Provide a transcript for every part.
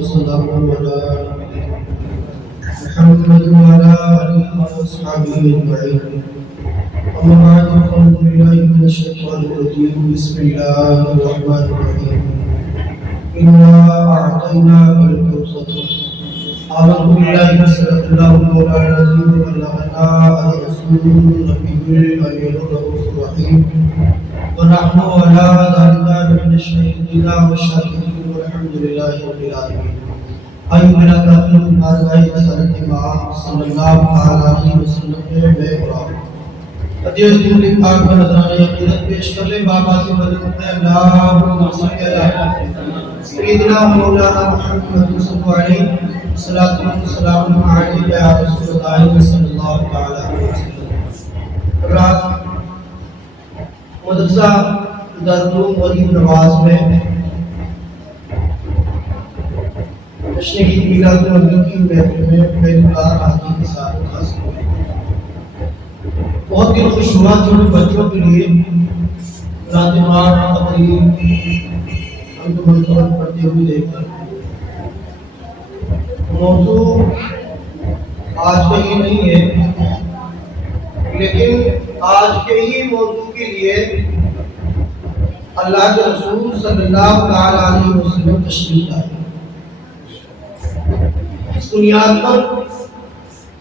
وسلامه على محمد وعلى آله وأصحابه أجمعين. أما بعد فأعوذ بالله من الشيطان الرجيم. بسم الله الرحمن الرحيم. إنا أعطيناك الكوثر. أعوذ بالله صدق الله مولانا العظيم وبلغنا الرسول النبي الأمين الرؤوف الرحيم. ونحن على ذلك من الشهيدين والشاكرين والحمد لله رب العالمين. أيها الأخوة الأعزاء حضرت امام صلی اللہ علیہ وسلم میں قرآن حدیث کی پاک کا نذرانہ عقیدت پیش کر لیں. بابا سے مدد کرتے ہیں. اللہم صلی علی سیدنا مولانا محمد صلی اللہ علیہ صلاۃ والسلام علیہ یا رسول اللہ صلی اللہ علیہ وسلم. رات مدرسہ دارالعلوم غریب نواز میں جشن عید میلاد النبی کی محفل میں پہلی بار حاضری کے ساتھ حاصل ہوئی. بہت دل خوش ہوا چھوٹے بچوں کے لیے ناتمات تقریر ہم کو منتقل پڑھتے ہوئے دیکھ کر. موضوع آج کا یہ نہیں ہے، لیکن آج کے ہی موضوع کے لیے اللہ کے رسول صلی اللہ علیہ وسلم تشریف لائے. اس بنیاد پر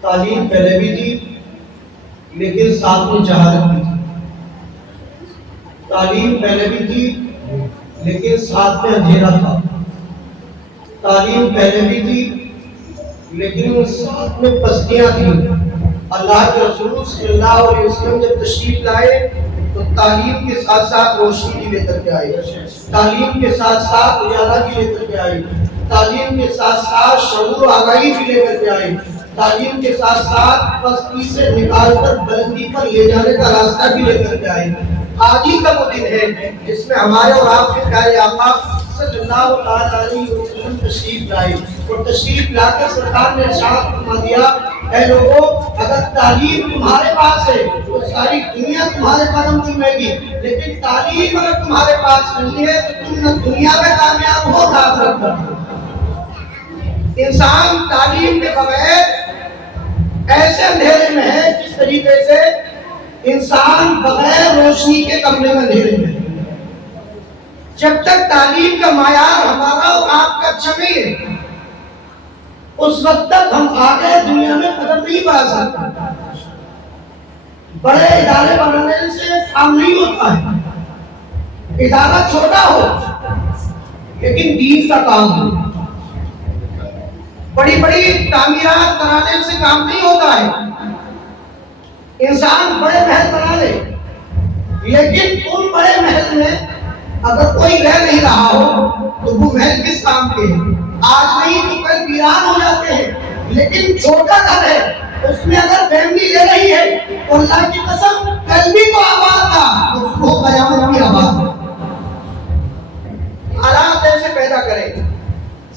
تعلیم پہلے بھی تھی لیکن ساتھ میں جہالت بھی تھی. تعلیم پہلے بھی تھی لیکن ساتھ میں اندھیرا تھا. تعلیم پہلے بھی تھی لیکن ساتھ میں پستیاں تھیں. اللہ کے رسول صلی اللہ علیہ وسلم جب تشریف لائے تو تعلیم کے ساتھ ساتھ روشنی بھی لے کر کے آئی. تعلیم کے ساتھ ساتھ اجالا بھی لے کر کے آئی. تعلیم کے ساتھ ساتھ شعور و آگاہی بھی لے کر کے آئی. تعلیم کے ساتھ ساتھ پستی سے نکال کر بلندی پر لے جانے کا راستہ بھی لے کر کے آئی. آج ہی کا وہ دن ہے جس میں ہمارے اور آپ کے پیارے آقا صلی اللہ علیہ وسلم تشریف لائے اور تشریف لا کر سرکار نے ارشاد فرما دیا، اے لوگوں اگر تعلیم تمہارے پاس ہے تو ساری دنیا تمہارے قدم چومے گی، لیکن تعلیم اگر تمہارے پاس نہیں ہے تو تم نہ دنیا میں کامیاب ہو نہ آخرت میں. انسان تعلیم کے بغیر ایسے اندھیرے میں ہے جس طریقے سے انسان بغیر روشنی کے کمرے میں اندھیرے میں ہے. جب تک تعلیم کا معیار ہمارا اور آپ کا اچھا نہیں ہے اس وقت تک ہم آگے دنیا میں قدم نہیں بڑھا سکتے. بڑے ادارے بنانے سے کام نہیں ہوتا ہے. ادارہ چھوٹا ہو لیکن دین کا کام ہو. بڑی بڑی تعمیرات کرانے سے کام نہیں ہوتا ہے. انسان بڑے محل بنا لے لیکن ان بڑے محل میں اگر کوئی رہ نہیں رہا ہو تو وہ محل کس کام کے ہیں؟ آج نہیں تو کل ویران ہو جاتے ہیں. لیکن چھوٹا گھر ہے اس میں اگر فیملی لے رہی ہے تو اللہ کی قسم کل بھی تو آباد تھا اس کو قیامت بھی آباد ہے. حالات ایسے پیدا کریں.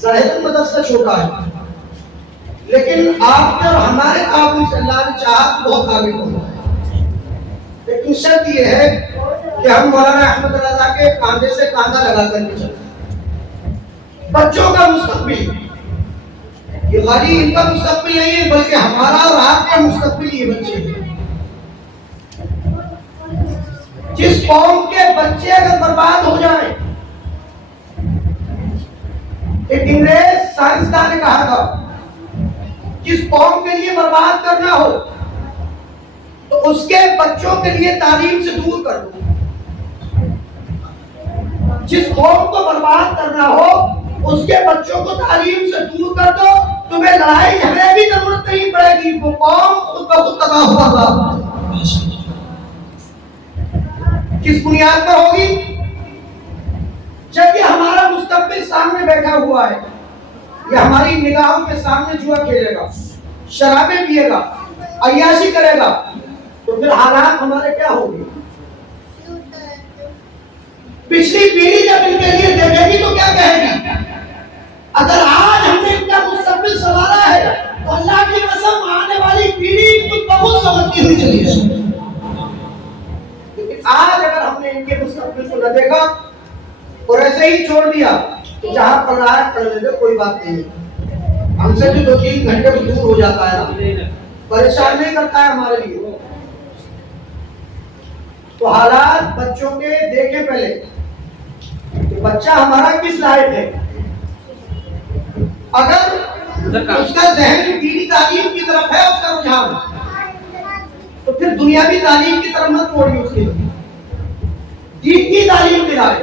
ظاہر مدرسہ چھوٹا ہے لیکن آپ کے اور ہمارے قابل سے اللہ نے چاہا تو بہت آگے پہنچا ہے. لیکن شرط یہ ہے کہ ہم مولانا احمد رضا کے کاندھے سے کاندھا لگا کر کے چلیں. بچوں کا مستقبل یہ خالی ان کا مستقبل نہیں ہے بلکہ ہمارا اور آپ کا مستقبل یہ بچے ہیں. جس قوم کے بچے اگر برباد ہو جائیں، ایک انگریز سائنسدان نے کہا تھا جس قوم کے لیے برباد کرنا ہو تو اس کے بچوں کے لیے تعلیم سے دور کر دو. جس قوم کو برباد کرنا ہو اس کے بچوں کو تعلیم سے دور کر دو. تمہیں لڑائی جھگڑے کی ضرورت نہیں پڑے گی، وہ قوم خود بخود تباہ ہوگا. کس بنیاد پر ہوگی؟ جب یہ ہمارا مستقبل سامنے بیٹھا ہوا ہے، یہ ہماری نگاہوں کے سامنے جوا کھیلے گا، شرابیں پیے گا، عیاشی کرے گا، تو پھر حالات ہمارے کیا ہوں گے؟ پچھلی پیڑھی جب ان کے لیے دیکھے گی تو کیا کہے گی؟ اگر آج ہم نے ان کا مستقبل سنوارا ہے تو اللہ کی قسم آنے والی پیڑھی خود بخود سمجھتی ہوئی چلی ہے. لیکن آج اگر ہم نے ان کے مستقبل کو نہ دیکھا اور ایسے ہی چھوڑ دیا تو جہاں پڑھ رہا ہے پڑھ لینے کوئی بات نہیں، ہم سے بھی 2-3 گھنٹے کو دور ہو جاتا ہے نا، پریشان نہیں کرتا ہے ہمارے لیے۔ تو حالات بچوں کے دیکھیں پہلے کہ بچہ ہمارا کس لائق ہے۔ اگر اس کا ذہن دینی تعلیم کی طرف ہے، اس کا رجحان، تو پھر دنیاوی تعلیم کی طرف مت موڑیے اس کے لیے، دین کی تعلیم دلائے۔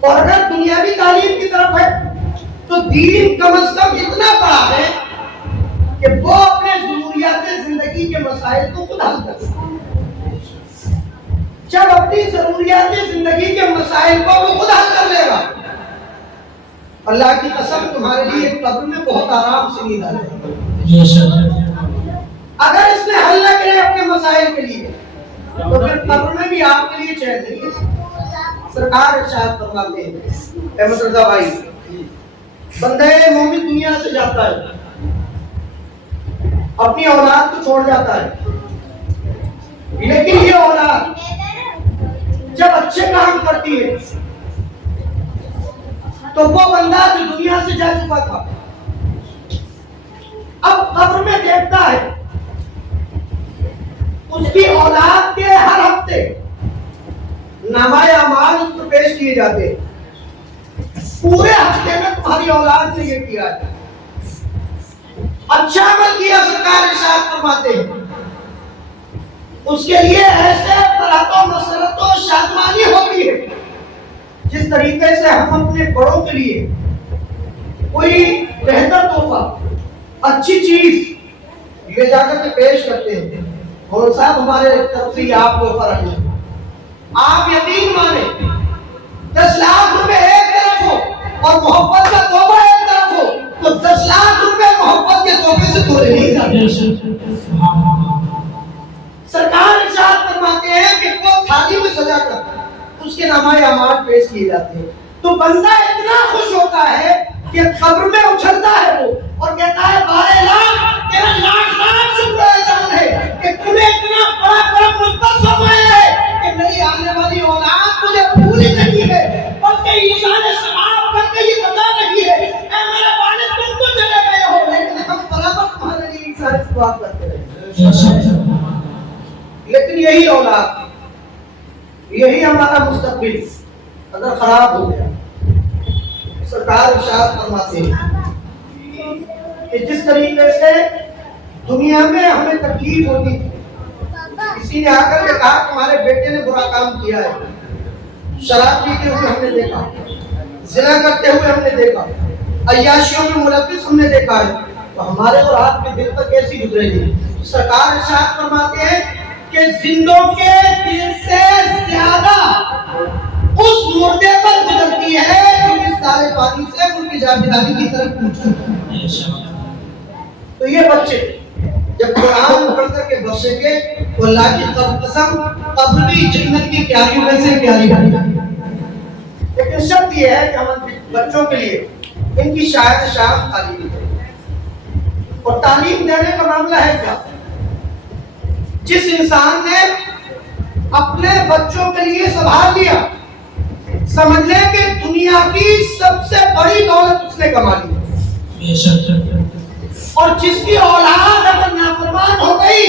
اور اگر دنیاوی تعلیم کی طرف ہے تو دین کم از کم اتنا بڑا ہے کہ وہ اپنے ضروریات زندگی کے مسائل کو خود حل کر سکے۔ جب اپنی ضروریات زندگی کے مسائل کو وہ خود حل کر لے گا، اللہ کی قسم تمہارے لیے قبر میں بہت آرام سے نیند آئے گی۔ اگر اس نے حل نہ کرے اپنے مسائل کے لیے تو پھر قبر میں بھی آپ کے لیے چین نہیں ہے۔ سرکار ارشاد فرماتے ہیں، احمد رضا بھائی، بندہ مومن دنیا سے جاتا ہے، اپنی اولاد کو چھوڑ جاتا ہے، لیکن یہ اولاد جب اچھے کام کرتی ہے تو وہ بندہ جو دنیا سے جا چکا تھا اب قبر میں دیکھتا ہے اس کی اولاد کے ہر ہفتے نامہ اعمال اس کو پیش کیے جاتے ہیں، پورے ہفتے میں تمہاری اولاد نے یہ کیا ہے، اچھا عمل کیا، سرکار ارشاد فرماتے ہیں اس کے لیے ایسے فرحت و مسرت و شادمانی ہوتی ہے جس طریقے سے ہم اپنے بڑوں کے لیے کوئی بہتر تحفہ، اچھی چیز لے جا کر کے پیش کرتے ہیں۔ اور صاحب ہمارے طرف سے آپ کو فرق ہے، آپ یقین مانیں 10 لاکھ روپے ایک طرف ہو اور محبت کا تحفہ ایک طرف ہو تو 10 لاکھ روپے محبت کے تحفے سے تھوڑے نہیں جاتے۔ سرکار ارشاد فرماتے ہیں کہ وہ تھالی میں سجا کر اس کے نامہ اعمال پیش کیے جاتے ہیں تو بندہ اتنا خوش ہوتا ہے کہ قبر میں اچھلتا ہے وہ اور کہتا ہے بارے لاکھ تیرا لاکھ شکر احسان ہے کہ تو نے اتنا بڑا کرم مجھ پر فرمایا ہے کہ میری آنے والی اولاد مجھے پوری نہیں ہے بلکہ انسان ثواب کر کے یہ بتا رہی ہے اے میرے والد تم تو چلے گئے ہو لیکن ہم برابر تمہارے لیے انسان ثواب کرتے رہے۔ لیکن یہی اولاد، یہی ہمارا مستقبل اگر خراب ہو گیا، سرکار ارشاد فرماتے ہیں کہ جس طریقے سے دنیا میں ہمیں تکلیف ہوتی تھی، کسی نے آ کر کے کہا تمہارے بیٹے نے برا کام کیا ہے، شراب پیتے ہوئے ہم نے دیکھا، زنا کرتے ہوئے ہم نے دیکھا، عیاشیوں میں ملوث ہم نے دیکھا ہے، تو ہمارے اور آپ کے دل پر کیسی گزرے گی؟ سرکار ارشاد فرماتے ہیں کہ زندوں کے دل سے زیادہ اس مردے پر گزرتی ہے جو اس سارے پانی سے ان کی جاویدانی کی طرف پوچھتا ہے۔ تو یہ بچے جب قرآن پڑھ کر کے بخشیں گے تو اللہ کی قسم قبر بھی جنت کی پیاریوں میں سے پیاری ہے۔ لیکن شرط یہ ہے کہ ہم بچوں کے لیے ان کی شاید شام تعلیم دیں، اور تعلیم دینے کا معاملہ ہے کیا؟ جس انسان نے اپنے بچوں کے لیے سنبھال لیا، سمجھ لیں کہ دنیا کی سب سے بڑی دولت اس نے کما لی، اور جس کی اولاد اگر نافرمان ہو گئی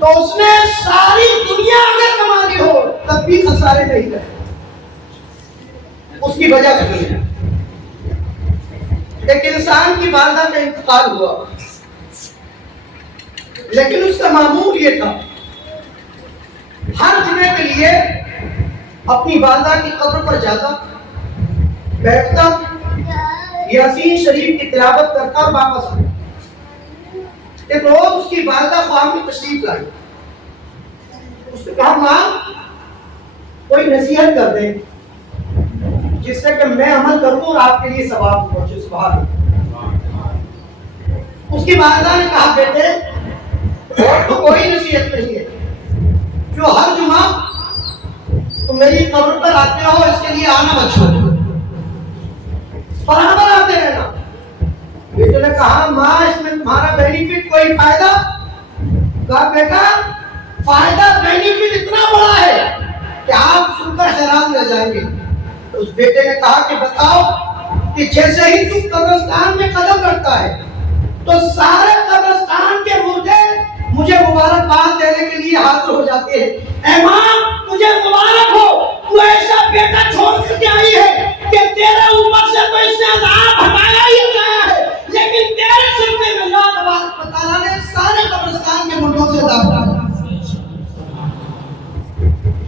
تو اس نے ساری دنیا اگر کما لی ہو تب بھی خسارے نہیں گئے۔ اس کی وجہ کیا ہے؟ ایک انسان کی والدہ کا انتقال ہوا، لیکن اس کا معمول یہ تھا ہر جمعے کے لیے اپنی والدہ کی قبر پر جاتا، بیٹھتا، یاسین شریف کی تلاوت کرتا اور واپس آتا۔ ایک روز اس کی والدہ خواب میں تشریف لائی، اس نے کہا ماں کوئی نصیحت کر دیں جس سے کہ میں عمل کروں اور آپ کے لیے ثواب پہنچے۔ سبحان اللہ۔ اس کی والدہ نے کہا بیٹے اور تو کوئی نصیحت نہیں ہے، جو ہر جمعہ تم میری قبر پر آتے ہو اس کے لیے آنا مت چھوڑو، برابر آتے رہنا۔ بیٹے نے کہا ماں اس میں تمہارا بینیفٹ کوئی فائدہ؟ کہا بیٹا فائدہ بینیفٹ اتنا بڑا ہے کہ آپ سن کر حیران رہ جائیں گے۔ اس بیٹے نے کہا کہ بتاؤ کہ جیسے ہی تو قبرستان میں قدم رکھتا ہے تو سارے قبرستان کے مردے مجھے مبارکباد دینے کے لیے حاضر ہو جاتے ہیں. اے ماں تجھے مبارک ہو، تو ایسا بیٹا چھوڑ کر کے آئی ہے کہ تیرے اوپر سے تو اس نے عذاب ہٹایا ہی گیا ہے، لیکن تیرے سلسلے میں اللہ تبارک و تعالیٰ نے سارے قبرستان کے مردوں سے عذاب ڈالا.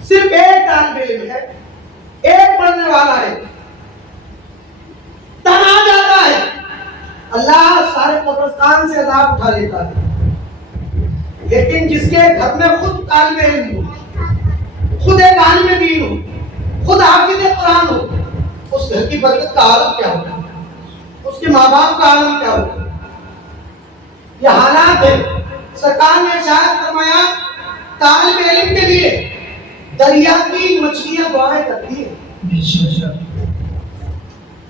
صرف ایک طالب علم ہے، ایک پڑھنے والا ہے، تنا جاتا ہے، اللہ سارے قبرستان سے عذاب اٹھا لیتا ہے. لیکن جس کے گھر میں خود طالب علم ہو، خود ایک عالم دین ہو، خود حافظ قرآن ہو، اس گھر کی برکت کا عالم کیا ہوگا، اس کے ماں باپ کا عالم کیا ہوگا. یہ حالات ہے. سرکار نے ارشاد فرمایا طالب علم کے لیے دریا کی مچھلیاں دعائیں کرتی ہیں،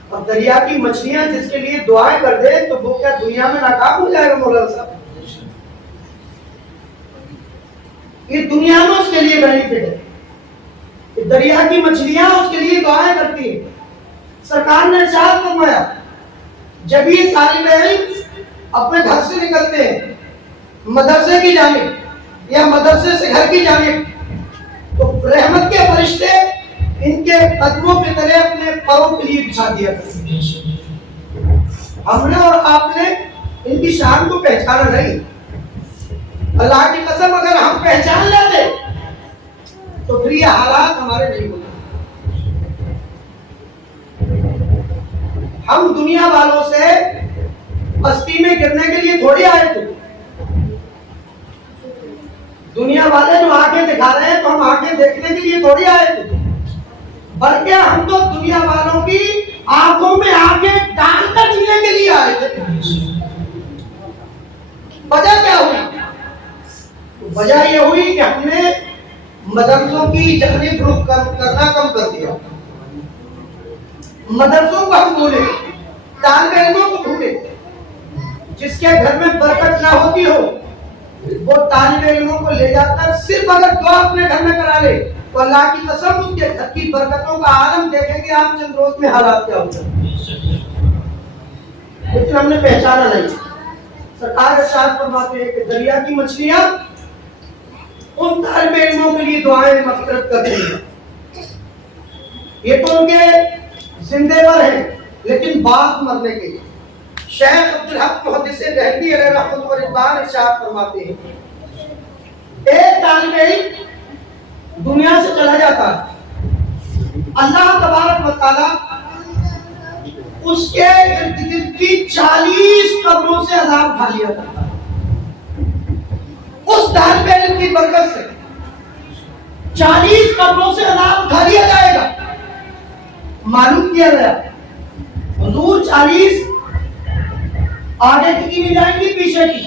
اور دریا کی مچھلیاں جس کے لیے دعائیں کر دے تو وہ کیا دنیا میں ناکام ہو جائے گا مولانا صاحب؟ یہ دنیا میں اس کے لیے بینیفٹ ہے کہ دریا کی مچھلیاں اس کے لیے دعائیں کرتی ہیں. سرکار نے ارشاد فرمایا جب یہ طالب علم اپنے گھر سے نکلتے ہیں مدرسے کی جانب یا مدرسے سے گھر کی جانب تو رحمت کے فرشتے ان کے قدموں کے تلے اپنے پاؤں کے لیے بچھا دیا کرتے ہیں. ہم نے اور آپ نے ان کی شان کو پہچانا نہیں. اللہ کی قسم اگر ہم پہچان لیتے تو پھر یہ حالات ہمارے نہیں ہوتے. ہم دنیا والوں سے پستی میں گرنے کے لیے تھوڑی آئے تھے. دنیا والے جو آنکھیں دکھا رہے ہیں تو ہم آنکھیں دیکھنے کے لیے تھوڑی آئے تھے، بلکہ ہم تو دنیا والوں کی آنکھوں میں آنکھیں ڈال کر جینے کے لیے آئے تھے. وجہ کیا ہوئی؟ وجہ یہ ہوئی کہ ہم نے مدرسوں کی جانب رخ کرنا کم کر دیا. مدرسوں کو ہم بھولے، طالب علموں کو بھولے. جس کے گھر میں برکت نہ ہوتی ہو وہ طالب علموں کو لے جا کر صرف اگر دعا اپنے گھر میں کرا لے تو اللہ کی قسم اس کے گھر کی برکتوں کا عالم دیکھیں گے آپ چند روز میں حالات کیا ہوتے ہیں. لیکن ہم نے پہچانا نہیں. سرکار ارشاد فرماتے ہیں کہ دریا کی مچھلیاں ان طالب علموں کے لیے دعائیں مغفرت کرتی ہیں. یہ تو ان کے زندے پر ہے لیکن بات مرنے کے لیے. شیخ عبدالحق محدث دہلوی علیہ رحمۃ و رضوان ارشاد فرماتے ہیں ایک طالب علم دنیا سے چلا جاتا ہے، اللہ تبارک و تعالیٰ اس کے ارد گرد کی 40 قبروں سے عذاب اٹھا لیا جاتا ہے. اس طالب علم کی برکت سے 40 قبروں سے عذاب اٹھا لیا جائے گا. معلوم کیا گیا حضور 40 آگے کی نہیں جائیں گی، پیچھے کی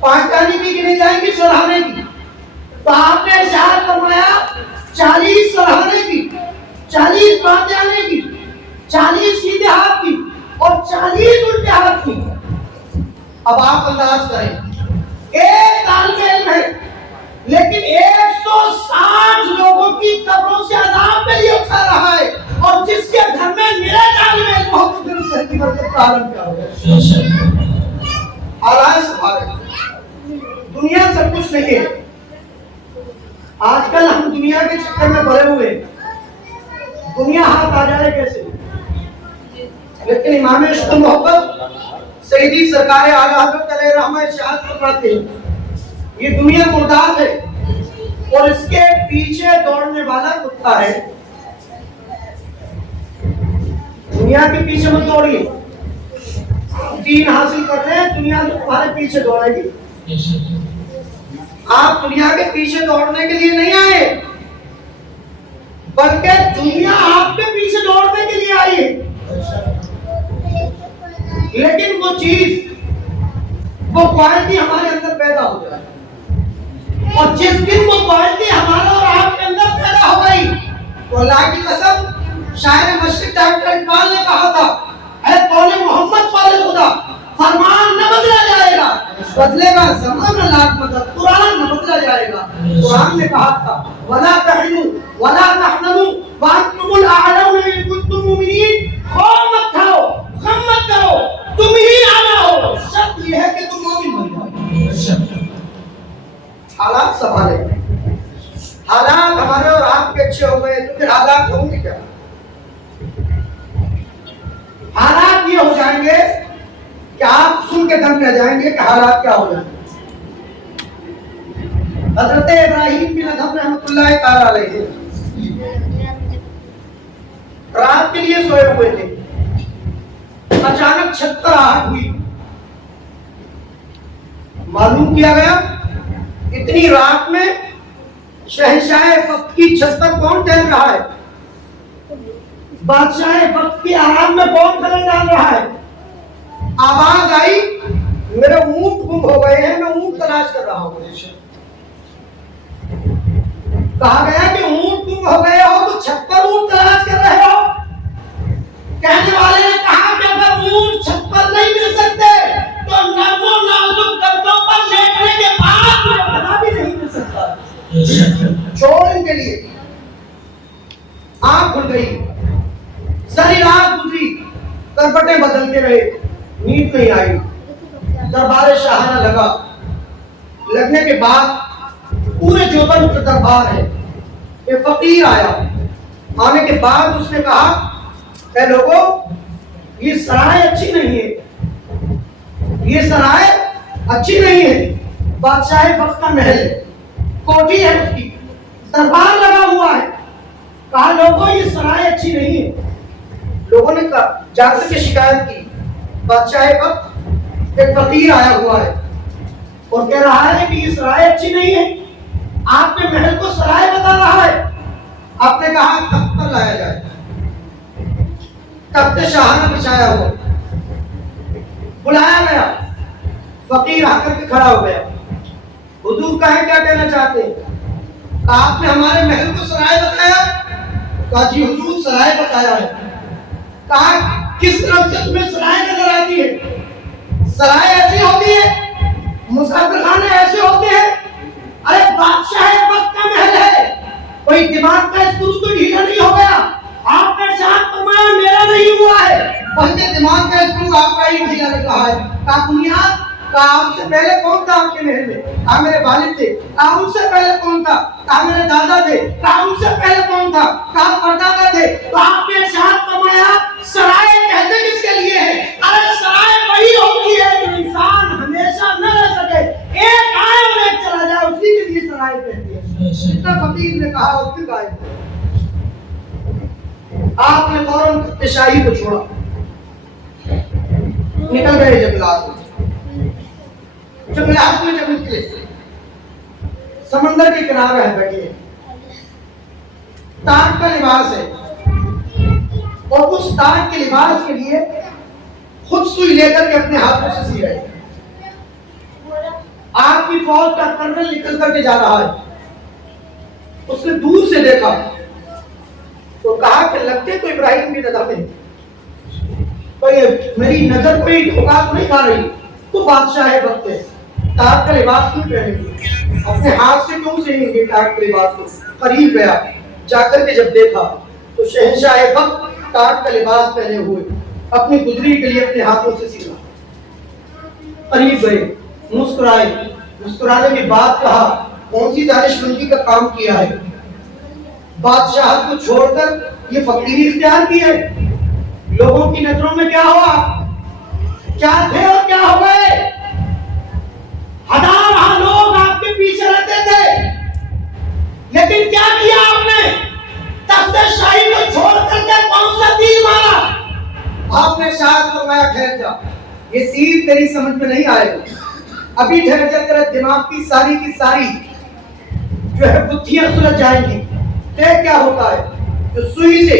5 گانے کی نہیں جائیں گی، سرہانے کی. تو آپ نے ارشاد فرمایا 40 سرہانے کی، 40 باتیں آنے کی، 40 سیدھے ہاتھ کی اور 40 الٹے ہاتھ کی. اب آپ انداز کریں ایک طالب علم ہے لیکن 160 لوگوں کی قبروں سے عذاب کے لیے اٹھا رہا ہے، اور جس کے گھر میں میرے طالب علم ہو تو پھر اس گھر کی برکت کا عالم کیا ہوگا. حالات سبھارے. دنیا سب کچھ نہیں ہے. آج کل ہم دنیا کے چکر میں پڑے ہوئے، دنیا ہاتھ آ جائے کیسے. لیکن امام عشق و محبت سیدی سرکار اعلیٰ حضرت علیہ رحمہ ارشاد فرماتے ہیں یہ دنیا مردار ہے اور اس کے پیچھے دوڑنے والا کتا ہے. دنیا کے پیچھے مت دوڑیے. دین حاصل کر رہے ہیں دنیا تو تمہارے پیچھے دوڑے گی. آپ دنیا کے پیچھے دوڑنے کے لیے نہیں آئے بلکہ دنیا آپ کے پیچھے دوڑنے کے لیے آئی ہے. لیکن وہ چیز وہ کوالٹی ہمارے اندر پیدا ہو جائے، اور جس دن وہ کوالٹی ہمارا اور آپ کے اندر پیدا ہو گئی تو اللہ کی قسم شاعر مشرق ڈاکٹر اقبال نے کہا تھا اے قول محمد قول خدا فرمان نہ بدلا جائے گا، بدلے گا زمانہ لاکھ مدد، قرآن نہ بدلا جائے گا. قرآن نے کہا تھا وَلَا تَحِنُوا وَلَا تَحْزَنُوا وَأَنْتُمُ الْأَعْلَوْنَ إِن كُنتُم مُؤْمِنِينَ. خوف مت کھاؤ، غم مت کرو، تم ہی اعلیٰ ہو، شرط یہ ہے کہ تم مومن بن جاؤ. حالات سنبھالے، حالات ہمارے اور آپ کے اچھے ہو گئے تو پھر حالات ہوں گے کیا؟ حالات یہ ہو جائیں گے کہ آپ سن کے دم رہ جائیں گے کہ حالات کیا ہو جائیں گے. حضرت ابراہیم بن ادھم رحمۃ اللہ تعالی علیہ رات کے لیے سوئے ہوئے تھے، اچانک چھت پر آہٹ ہوئی. معلوم کیا گیا اتنی رات میں شہنشاہ وقت کی چھت پر کون ٹہل رہا ہے؟ بادشاہ وقت کی آرام میں کون خلل ڈال رہا ہے؟ آواز آئی میرے اونٹ گم ہو گئے ہیں، میں اونٹ تلاش کر رہا ہوں. کہا گیا کہ اونٹ گم ہو گئے ہو تو چھت پر اونٹ تلاش کر رہے ہو. کہنے والے نے کہا کہ اگر اونٹ چھت پر نہیں مل سکتے تو نرم و نازک گدوں پر لیٹنے کے بعد کھانا بھی نہیں مل سکتا. چھوڑ ان کے لیے. آنکھ کھل گئی، ساری رات گزری، کرپٹیں بدلتے رہے، نیند نہیں آئی. دربار شاہانہ لگنے کے بعد پورے جوبن کا دربار ہے. ایک فقیر آیا، آنے کے بعد اس نے کہا اے لوگوں یہ سرائے اچھی نہیں ہے، یہ سرائے اچھی نہیں ہے. بادشاہ وقت کا محل ہے، کوٹھی ہے اس کی، دربار لگا ہوا ہے. کہا لوگوں یہ سرائے اچھی نہیں ہے. لوگوں نے جا کر کے شکایت کی بادشاہ وقت ایک فقیر آیا ہوا ہے اور کہہ رہا ہے کہ یہ سرائے اچھی نہیں ہے، آپ نے محل کو سرائے بتا رہا ہے. آپ نے کہا تخت پر لایا جائے. تخت شاہانہ بچھایا ہوا، بلایا گیا. فقیر آ کر کے کھڑا ہو گیا. حضور کہیں کیا کہنا چاہتے ہیں؟ کہا آپ نے ہمارے محل کو سرائے بتایا. کہا جی حضور سرائے بتایا ہے. کہا کس طرف سے تمہیں سرائے نظر آتی ہے؟ سرائے ایسی ہوتی ہے، مسافر خانے ایسے ہوتے ہیں. ارے بادشاہ وقت کا محل ہے، کوئی دماغ کا اسکرو تو ڈھیلا نہیں ہو گیا. آپ نے ارشاد فرمایا میرا نہیں ہوا ہے بلکہ دماغ کا اسکرو آپ کا ہی ڈھیلا لگ رہا ہے. کہا بنیاد، کہا آپ سے پہلے کون تھا آپ کے محل میں؟ کہا میرے والد تھے. کہا ان سے پہلے کون تھا؟ کہا میرے دادا تھے. کہا ان سے پہلے کون تھا؟ کہا پردادا تھے. تو آپ نے ارشاد فرمایا سرائے کہتے کس کے لیے ہے؟ ارے سرائے وہی ہوتی ہے جو انسان ہمیشہ نہ رہ سکے، ایک آئے اور ایک چلا جائے، اسی کے لیے سرائے کہتے ہیں. اتنا فقیر نے کہا اور پھر گائے. آپ نے فوراً شاہی کو چھوڑا، نکل گئے جنگلات میں. جنگلات میں جب نکلے سمندر کے کنارے ہیں بیٹھے، تاج کا لباس ہے اور اس تاج کے لباس کے لیے خود سوئی لے کر کے اپنے ہاتھوں سے سی رہے. آپ کی فوج کا کرنل نکل کر کے جا رہا ہے. اس نے دور سے دیکھا تو کہا کہ لگتے تو ابراہیم بن ادھم ہے، تو یہ میری نظر کوئی دھوکہ نہیں کھا رہی. تو بادشاہ وقت ہے، تاج کا لباس کیوں پہنے گے؟ اپنے ہاتھ سے کیوں سیئیں گے تاج کے لباس کو؟ قریب گیا، جا کر کے جب دیکھا تو شہنشاہ وقت تاج کا لباس پہنے ہوئے اپنی گدری کے لیے اپنے ہاتھوں سے سینا. قریب گئے، مسکرائے، مسکرانے کے بعد کہا کون سی دانش مندی کا کام کیا ہے؟ بادشاہ کو چھوڑ کر یہ فقیری اختیار کی ہے. لوگوں کی نظروں میں کیا ہوا؟ کیا تھے اور کیا ہو گئے؟ ہزارہ لوگ آپ کے پیچھے رہتے تھے، لیکن کیا کیا آپ نے؟ تخت شاہی کو چھوڑ کر کے کون سا تیر مارا؟ آپ نے شاید فرمایا ٹھہر جا، یہ تیر تیری سمجھ میں نہیں آئے گا. ابھی ٹھہر جا، تیرے دماغ کی ساری جو ہے بتیاں سلجھ جائیں گی. دیکھ کیا ہوتا ہے. جو سوئی سے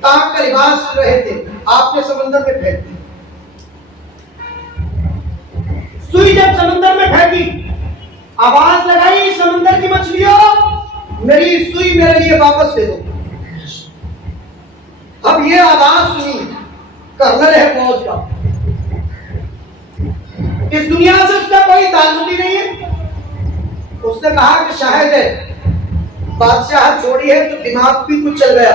تاج کا لباس سل رہے تھے آپ نے سمندر میں پھینک دی. سوئی جب سمندر میں پھینکی، آواز لگائی سمندر کی مچھلیوں میری سوئی میرے لیے واپس دے دو. اب یہ آواز سنی کرنل ہے فوج کا، اس دنیا سے اس کا کوئی تعلق ہی نہیں ہے. اس نے کہا کہ شاہد ہے بادشاہ چھوڑی ہے تو دماغ بھی کچھ چل گیا.